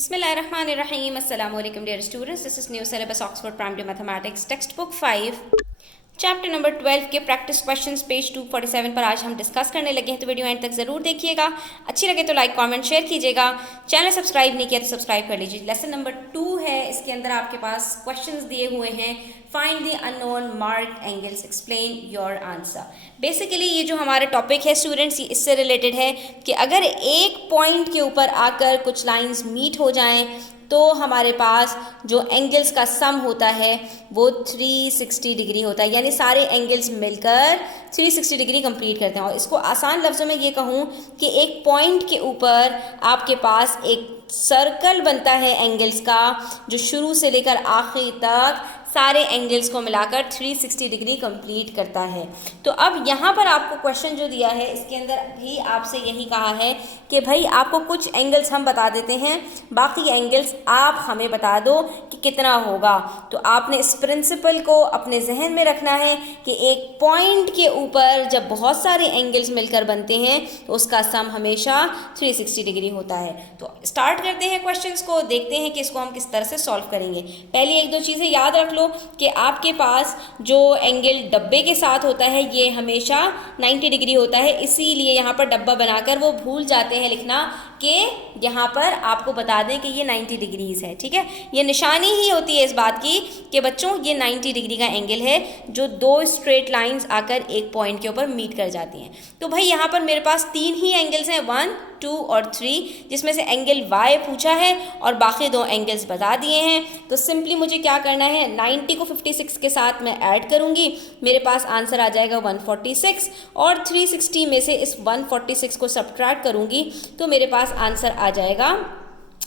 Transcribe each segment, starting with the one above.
Bismillahirrahmanirrahim. Assalamu alaikum dear students. This is new syllabus Oxford Primary Mathematics textbook 5 chapter number 12 के practice questions page 247 पर आज हम discuss करने लगे हैं, तो वीडियो एंड तक ज़रूर देखिएगा। अच्छी लगे तो लाइक कमेंट शेयर कीजिएगा। चैनल सब्सक्राइब नहीं किया तो सब्सक्राइब कर लीजिए। लेसन नंबर 2 है, इसके अंदर आपके पास क्वेश्चंस दिए हुए हैं। Find the unknown marked angles, explain your answer. Basically ये जो हमारा टॉपिक है स्टूडेंट्स, इससे रिलेटेड है कि अगर एक पॉइंट के ऊपर आकर कुछ लाइंस मीट हो जाएं तो हमारे पास जो एंगल्स का सम होता है वो 360 डिग्री होता है, यानी सारे एंगल्स मिलकर 360 डिग्री कंप्लीट करते हैं। और इसको आसान लफ्ज़ों में ये कहूँ कि एक पॉइंट के ऊपर आपके पास एक सर्कल बनता है एंगल्स का, जो शुरू से लेकर आखिर तक सारे एंगल्स को मिलाकर 360 डिग्री कंप्लीट करता है। तो अब यहाँ पर आपको क्वेश्चन जो दिया है इसके अंदर भी आपसे यही कहा है कि भाई आपको कुछ एंगल्स हम बता देते हैं, बाकी एंगल्स आप हमें बता दो कि कितना होगा। तो आपने इस प्रिंसिपल को अपने जहन में रखना है कि एक पॉइंट के ऊपर जब बहुत सारे एंगल्स मिलकर बनते हैं तो उसका सम हमेशा 360 डिग्री होता है। तो स्टार्ट करते हैं क्वेश्चंस को, देखते हैं कि इसको हम किस तरह से सॉल्व करेंगे। पहली एक दो चीज़ें याद रख लो कि आपके पास जो एंगल डब्बे के साथ होता है ये हमेशा 90 डिग्री होता है, इसीलिए यहाँ पर डब्बा बनाकर वो भूल जाते हैं लिखना कि यहाँ पर आपको बता दें कि ये 90 डिग्रीज है। ठीक है, ये निशानी ही होती है इस बात की कि बच्चों ये 90 डिग्री का एंगल है जो दो स्ट्रेट लाइंस आकर एक पॉइंट के ऊपर मीट कर जाती हैं। तो भाई यहाँ पर मेरे पास तीन ही एंगल्स हैं, 1, 2 और 3, जिसमें से एंगल y पूछा है और बाकी दो एंगल्स बता दिए हैं। तो सिंपली मुझे क्या करना है, 90 को 56 के साथ मैं ऐड करूंगी, मेरे पास आंसर आ जाएगा 146, और 360 में से इस 146 को सब्ट्रैक्ट करूंगी तो मेरे पास आंसर आ जाएगा।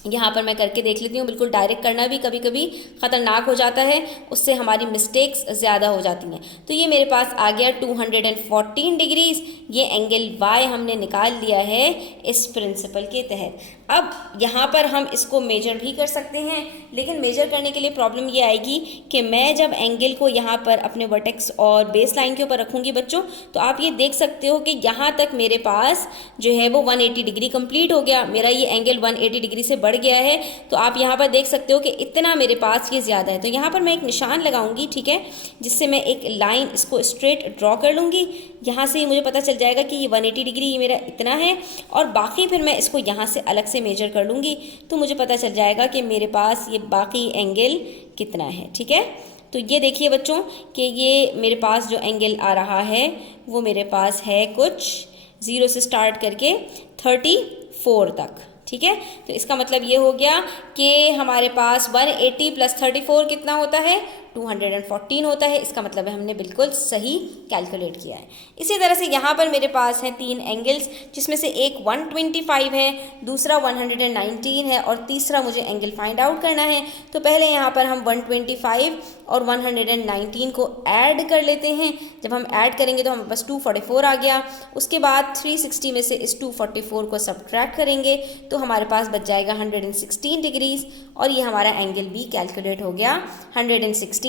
यहाँ पर मैं करके देख लेती हूँ, बिल्कुल डायरेक्ट करना भी कभी कभी ख़तरनाक हो जाता है, उससे हमारी मिस्टेक्स ज़्यादा हो जाती हैं। तो ये मेरे पास आ गया 214 डिग्रीज़। ये एंगल y हमने निकाल लिया है इस प्रिंसिपल के तहत। अब यहाँ पर हम इसको मेजर भी कर सकते हैं, लेकिन मेजर करने के लिए प्रॉब्लम ये आएगी कि मैं जब एंगल को यहाँ पर अपने वर्टेक्स और बेस लाइन के ऊपर रखूँगी बच्चों, तो आप ये देख सकते हो कि यहाँ तक मेरे पास जो है वो 180 डिग्री कंप्लीट हो गया। मेरा ये एंगल 180 डिग्री से बढ़ गया है, तो आप यहाँ पर देख सकते हो कि इतना मेरे पास ये ज़्यादा है। तो यहाँ पर मैं एक निशान लगाऊंगी, ठीक है, जिससे मैं एक लाइन इसको स्ट्रेट ड्रॉ कर लूँगी। यहाँ से मुझे पता चल जाएगा कि ये 180 डिग्री ये मेरा इतना है, और बाकी फिर मैं इसको यहाँ से अलग से मेजर कर लूँगी तो मुझे पता चल जाएगा कि मेरे पास ये बाकी एंगल कितना है। ठीक है, तो ये देखिए बच्चों कि ये मेरे पास जो एंगल आ रहा है वो मेरे पास है कुछ 0 से स्टार्ट करके 34 तक। ठीक है, तो इसका मतलब ये हो गया कि हमारे पास 180 + 34 कितना होता है, 214 होता है। इसका मतलब है हमने बिल्कुल सही कैलकुलेट किया है। इसी तरह से यहाँ पर मेरे पास हैं तीन एंगल्स, जिसमें से एक 125 है, दूसरा 119 है, और तीसरा मुझे एंगल फाइंड आउट करना है। तो पहले यहाँ पर हम 125 और 119 को ऐड कर लेते हैं। जब हम ऐड करेंगे तो हमें बस 244 आ गया। उसके बाद 360 में से इस 244 को सब्ट्रैक्ट करेंगे तो हमारे पास बच जाएगा 116 डिग्रीज, और ये हमारा एंगल भी कैलकुलेट हो गया 116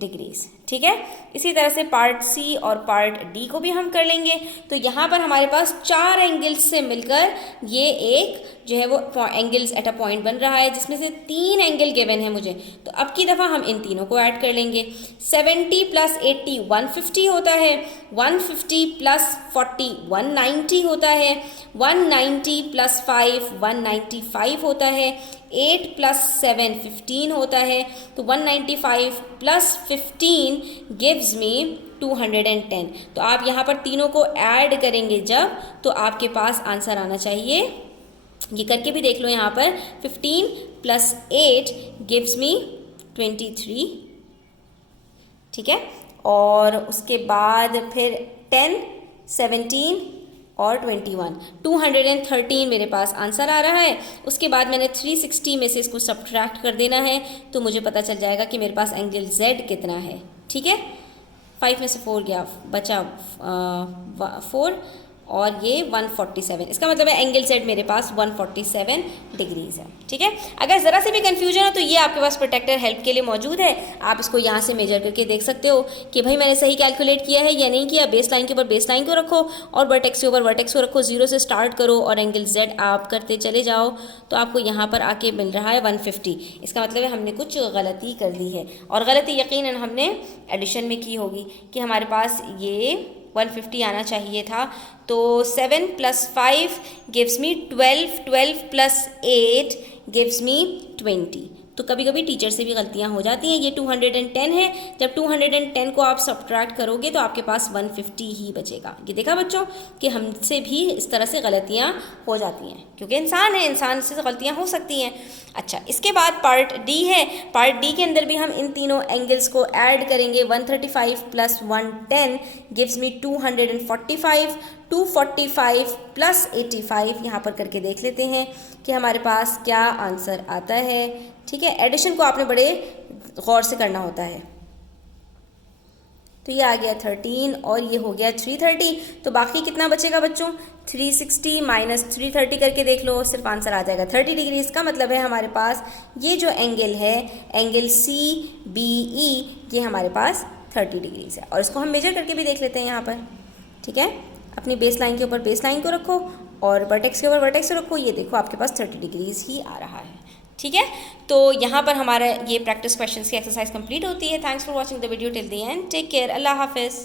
डिग्रीज। ठीक है, इसी तरह से पार्ट सी और पार्ट डी को भी हम कर लेंगे। तो यहाँ पर हमारे पास चार एंगल्स से मिलकर ये एक जो है वो एंगल्स एट अ पॉइंट बन रहा है, जिसमें से तीन एंगल गिवन है मुझे। तो अब की दफ़ा हम इन तीनों को ऐड कर लेंगे। 70 + 80 150 होता है, 150 + 40 190 होता है, 190 + 5 195 होता है, 8 + 7 15 होता है। तो 195 + 15 गिव्स मी 210। तो आप यहाँ पर तीनों को ऐड करेंगे जब, तो आपके पास आंसर आना चाहिए, ये करके भी देख लो, यहाँ पर 15 + 8 गिव्स मी 23। ठीक है, और उसके बाद फिर 10, 17 और 21, 213 मेरे पास आंसर आ रहा है। उसके बाद मैंने 360 में से इसको सब्ट्रैक्ट कर देना है तो मुझे पता चल जाएगा कि मेरे पास एंगल Z कितना है। ठीक है, 5 में से 4 गया, बचा 4, और ये 147। इसका मतलब है एंगल सेट मेरे पास 147 डिग्रीज है। ठीक है, अगर ज़रा से भी कन्फ्यूजन हो तो ये आपके पास प्रोटेक्टर हेल्प के लिए मौजूद है। आप इसको यहाँ से मेजर करके देख सकते हो कि भाई मैंने सही कैलकुलेट किया है या नहीं किया। बेस लाइन के ऊपर बेस लाइन को रखो और वर्टेक्स के ऊपर वर्टेक्स को रखो, 0 से स्टार्ट करो और एंगल जेड आप करते चले जाओ तो आपको यहाँ पर आके मिल रहा है 150। इसका मतलब है हमने कुछ गलती कर दी है, और गलती यकीनन हमने एडिशन में की होगी कि हमारे पास ये 150 आना चाहिए था। तो 7 + 5 गिव्स मी 12, 12 + 8 गिव्स मी 20। तो कभी कभी टीचर से भी गलतियां हो जाती हैं। ये 210 है, जब 210 को आप सब्ट्रैक्ट करोगे तो आपके पास 150 ही बचेगा। ये देखा बच्चों कि हमसे भी इस तरह से गलतियां हो जाती हैं, क्योंकि इंसान है, इंसान से गलतियां हो सकती हैं। अच्छा, इसके बाद पार्ट डी है। पार्ट डी के अंदर भी हम इन तीनों एंगल्स को ऐड करेंगे। 135 + 110 गिव्स मी 245, 245 + 85 यहाँ पर करके देख लेते हैं कि हमारे पास क्या आंसर आता है। ठीक है, एडिशन को आपने बड़े गौर से करना होता है। तो ये आ गया 13 और ये हो गया 330। तो बाकी कितना बचेगा बच्चों? 360 - 330 करके देख लो, सिर्फ आंसर आ जाएगा 30 डिग्री। इसका मतलब है हमारे पास ये जो एंगल है, एंगल CBE, ये हमारे पास 30 डिग्रीज है। और इसको हम मेजर करके भी देख लेते हैं यहाँ पर। ठीक है, अपनी बेस लाइन के ऊपर बेस लाइन को रखो और वर्टेक्स के ऊपर वर्टेक्स को रखो। ये देखो आपके पास 30 डिग्रीज ही आ रहा है। ठीक है, तो यहाँ पर हमारा ये प्रैक्टिस क्वेश्चंस की एक्सरसाइज कंप्लीट होती है। Thanks for watching the video till the end. Take care, अल्लाह हाफिज़।